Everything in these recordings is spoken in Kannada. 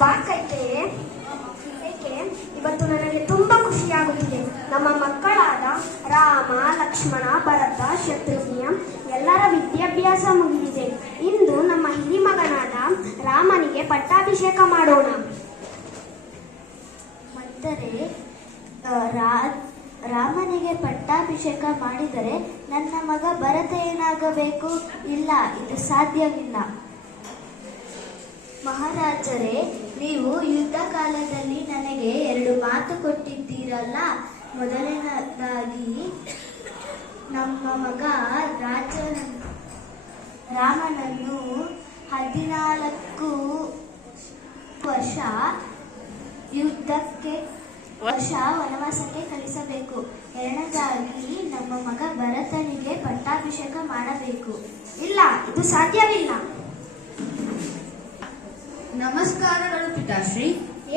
ಬಾಕೈತೆ ಏಕೆ ಇವತ್ತು ನನಗೆ ತುಂಬಾ ಖುಷಿಯಾಗುತ್ತಿದೆ. ನಮ್ಮ ಮಕ್ಕಳಾದ ರಾಮ, ಲಕ್ಷ್ಮಣ, ಭರತ, ಶತ್ರುಘ್ನ ಎಲ್ಲರ ವಿದ್ಯಾಭ್ಯಾಸ ಮುಗಿದಿದೆ. ಇಂದು ನಮ್ಮ ಹಿರಿಮಗನಾದ ರಾಮನಿಗೆ ಪಟ್ಟಾಭಿಷೇಕ ಮಾಡೋಣ. ಅಂದರೆ ರಾಮನಿಗೆ ಪಟ್ಟಾಭಿಷೇಕ ಮಾಡಿದರೆ ನನ್ನ ಮಗ ಭರತ ಏನಾಗಬೇಕು? ಇಲ್ಲ, ಇದು ಸಾಧ್ಯವಿಲ್ಲ. ಮಹಾರಾಜರೇ, ನೀವು ಯುದ್ಧ ಕಾಲದಲ್ಲಿ ನನಗೆ 2 ಮಾತು ಕೊಟ್ಟಿದ್ದೀರಲ್ಲ. ಮೊದಲನೇದಾಗಿ ನಮ್ಮ ಮಗ ರಾಮನನ್ನು 14 ವರ್ಷ ವನವಾಸಕ್ಕೆ ಕಳಿಸಬೇಕು. ಎರಡನೇದಾಗಿ ನಮ್ಮ ಮಗ ಭರತನಿಗೆ ಪಟ್ಟಾಭಿಷೇಕ ಮಾಡಬೇಕು. ಇಲ್ಲ, ಇದು ಸಾಧ್ಯವಿಲ್ಲ. ನಮಸ್ಕಾರಗಳು ಪಿತಾಶ್ರೀ.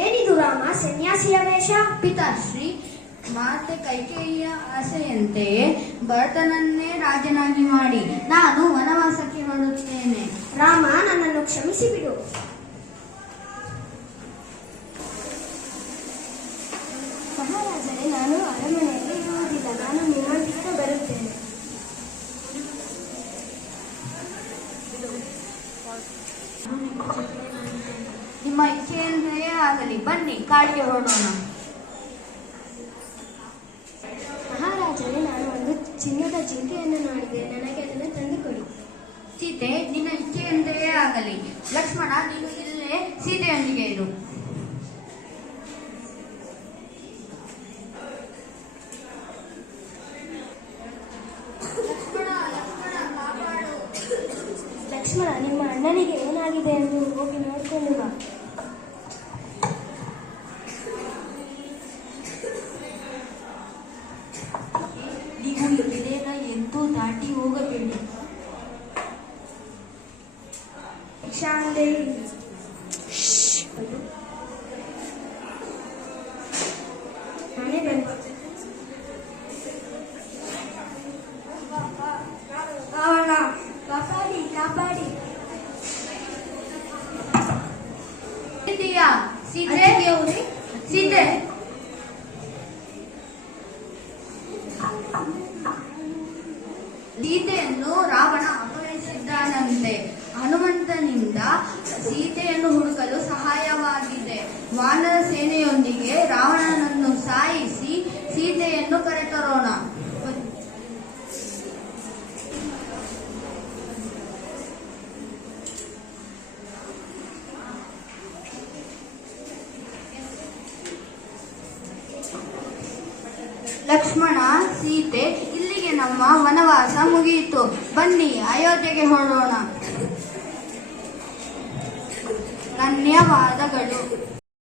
ಏನಿದು ರಾಮ, ಸನ್ಯಾಸಿಯ ವೇಷ? ಪಿತಾಶ್ರೀ, ಮಾತೆ ಕೈಕೇಯಿಯ ಆಸೆಯಂತೆಯೇ ಭರತನನ್ನೇ ರಾಜನಾಗಿ ಮಾಡಿ ನಾನು ವನವಾಸಕ್ಕೆ ಹೊರಡುತ್ತೇನೆ. ರಾಮ, ನನ್ನನ್ನು ಕ್ಷಮಿಸಿ ಬಿಡು. ಮಹಾರಾಜರೇ, ನಾನು ಅರಮನೆಯಲ್ಲಿ ಇರುವುದಿಲ್ಲ. ನಾನು ನಿಮ್ಮೊಂದಿಗೆ ಬರುತ್ತೇನೆ. ನಿಮ್ಮ ಇಚ್ಛೆಯಂತೆಯೇ ಆಗಲಿ. ಬನ್ನಿ, ಕಾಡಿಗೆ ಹೊರಡೋಣ. ಮಹಾರಾಜರೇ, ನಾನು ಒಂದು ಚಿನ್ನದ ಜಿಂಕೆಯನ್ನು ನೋಡಿದೆ. ನನಗೆ ಅದನ್ನು ತಂದುಕೊಡಿ. ಸೀತೆ, ನಿನ್ನ ಇಚ್ಛೆಯಂತೆಯೇ ಆಗಲಿ. ಲಕ್ಷ್ಮಣ, ನೀನು ಇಲ್ಲೇ ಸೀತೆಯೊಂದಿಗೆ ಇರು. ಲಕ್ಷ್ಮಣ, ನಿಮ್ಮ ಅಣ್ಣನಿಗೆ ಏನಾಗಿದೆ ಎಂದು ಹೋಗಿ ನೋಡಿಕೊಂಡು ಬಾ. ನೀವು ಈ ಬೆಳೆನ ಎಂದೂ ದಾಟಿ ಹೋಗಬೇಡಿ. ನಾನೇ ಬಂದೆ. ರಾವಣ, ಕಾಪಾಡಿ ಕಾಪಾಡಿ. ಸೀತೆ, ಸೀತೆ, ಸೀತೆಯನ್ನು ರಾವಣ ಅಪಹರಿಸಿದ್ದಾನಂತೆ. ಹನುಮಂತನಿಂದ ಸೀತೆಯನ್ನು ಹುಡುಕಲು ಸಹಾಯವಾಗಿದೆ. ವಾನರ ಸೇನೆಯೊಂದಿಗೆ ರಾವಣನನ್ನು ಸಾಯಿಸಿ ಸೀತೆಯನ್ನು ಕರೆತರೋಣ. ಲಕ್ಷ್ಮಣ, ಸೀತೆ, ಇಲ್ಲಿಗೆ ನಮ್ಮ ವನವಾಸ ಮುಗಿಯಿತು. ಬನ್ನಿ, ಅಯೋಧ್ಯೆಗೆ ಹೊರಡೋಣ. ಧನ್ಯವಾದಗಳು.